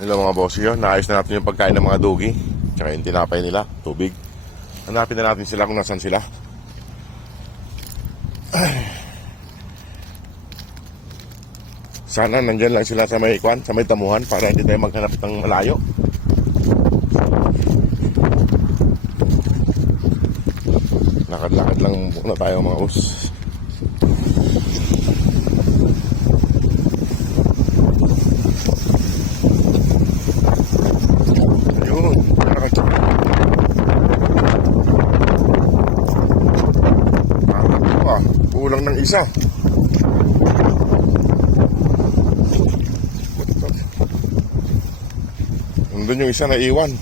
Hello mga boss yun, naayos na natin yung pagkain ng mga dogi. Tsaka yung tinapay nila, tubig. Hanapin na natin sila kung nasan sila. Sana nandyan lang sila sa may ikwan, sa may tamuhan, para hindi tayo maghanap ng malayo. Lakad-lakad lang muna tayo mga boss. Kulang ng isa. Nandun yung isa na iwan.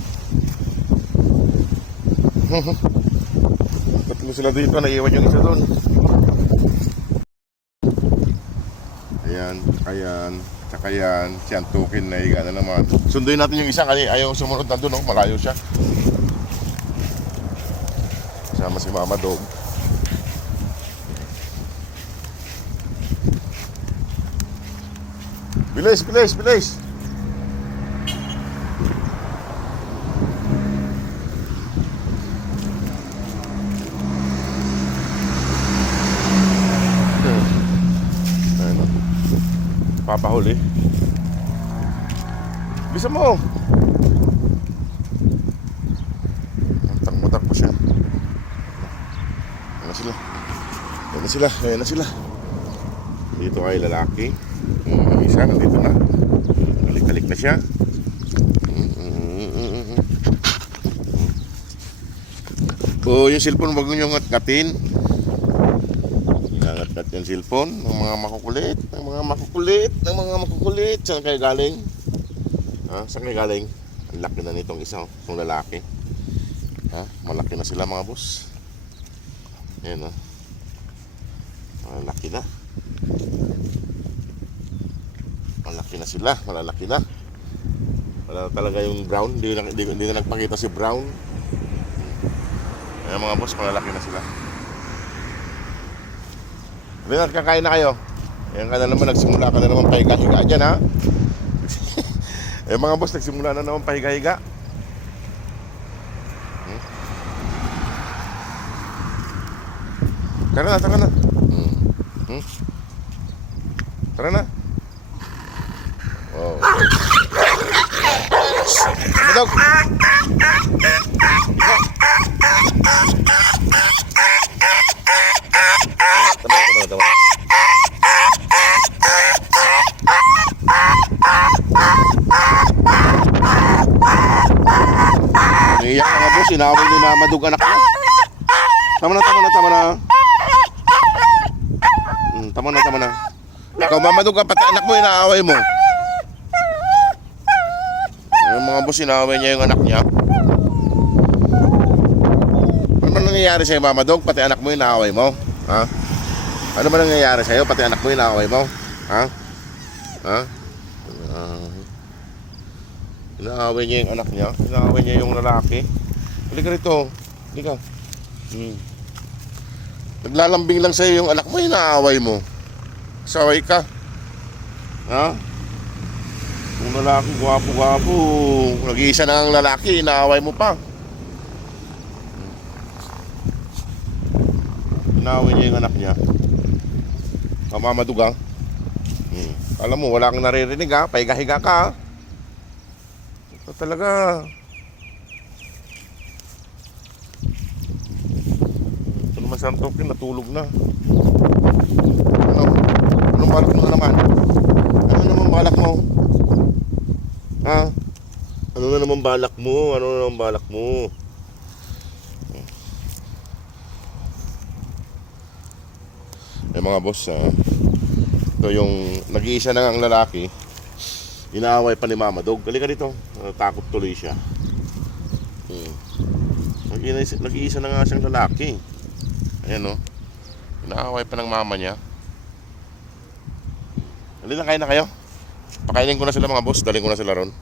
Tatlo sila dito, naiwan yung isa doon. Ayan, tsaka yan. Si Antukin na higa na naman. Sunduin natin yung isa kasi ayaw sumunod na doon, no? Malayo siya. Kasama si Mama Dog. Bilis, bilis, bilis. Ayun, papahuli. Bisa mo. Matak-matak po siya. Ayan na sila. Ayan na sila. Ayan na sila. Dito ay lalaki. Isa, nandito na. Kalik-kalik na siya. Yung cellphone wag nyo ngat-ngatin. Inangat-ngat yung cellphone ng mga makukulit. Ng mga makukulit. Saan kayo galing? Saan kayo galing? Ang laki na nitong isang lalaki. Malaki na sila mga boss. Ayan malaki na. Malaki na sila, malalaki na. Wala na talaga yung brown, hindi na nagpakita si brown. Ayan mga boss, malalaki na sila. Leonard, kakain na kayo. Ayan ka na naman, nagsimula ka na naman pahiga-higa dyan, ha? Ayan mga boss, nagsimula na naman pahiga-higa. Tara na, tara na. Tara na. Oh. Madog. Tama. Iyak mga boss, inaway ni na Madog anak ko. Tama na. Tama na. Ikaw mamadog ka, pati anak mo inaaway mo. Yung mga boss, inaaway niya yung anak niya. Ano ba nangyayari sa'yo, Mama Dog? Pati anak mo inaaway mo? Ha? Ano ba nangyayari sa'yo? Pati anak mo inaaway mo? Ha? Inaaway niya yung anak niya. Inaaway niya yung lalaki. Halika rito. Halika. Naglalambing lang sa'yo yung anak mo, inaaway mo. Saway ka. Ha? Yung lalaki, gwapo-gwapo. Nag-iisa na ang lalaki, inaaway mo pa. Inaaway niya yung anak niya. Kamamadugang. Alam mo, wala kang naririnig, ha? Pahiga-higa ka, ha? Ito talaga. Ito naman sa Antukin, natulog na. Anong balak mo na naman? Ano naman balak mo? Ha? Ano na naman balak mo? Mga boss, ito yung nag-iisa na nga ang lalaki. Inaaway pa ni Mama Dog. Halika dito. Takot tuloy siya. Nag-iisa na nga siyang lalaki. Ayan, inaaway pa ng mama niya. Halika, kain na kayo. Pakainin ko na sila mga boss. Daling ko na sila ron.